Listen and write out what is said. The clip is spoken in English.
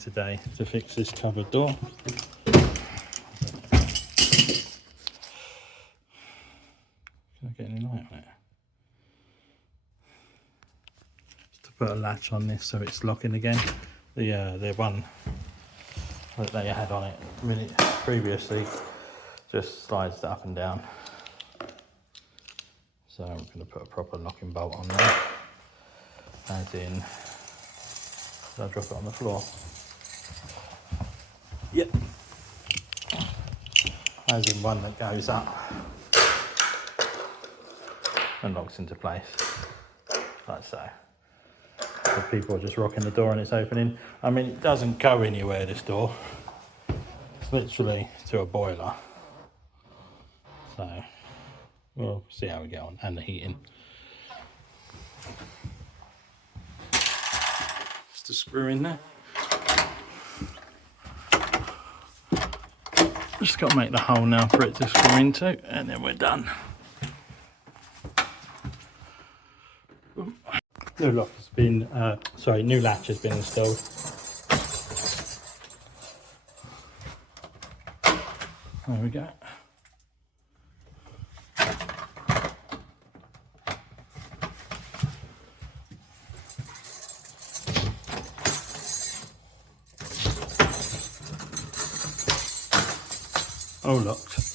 today to fix this cupboard door. Can I get any light on it? Just to put a latch on this so it's locking again. The one that they had on it a minute previously just slides up and down. So I'm going to put a proper locking bolt on there. As in, I'll drop it on the floor. Yep. As in one that goes up and locks into place, like so. So people are just rocking the door and it's opening. I mean, it doesn't go anywhere, this door. It's literally to a boiler. So we'll see how we get on, and the heating. Just a screw in there. Just got to make the hole now for it to screw into, and then we're done. New lock has been, new latch has been installed. There we go. All locked.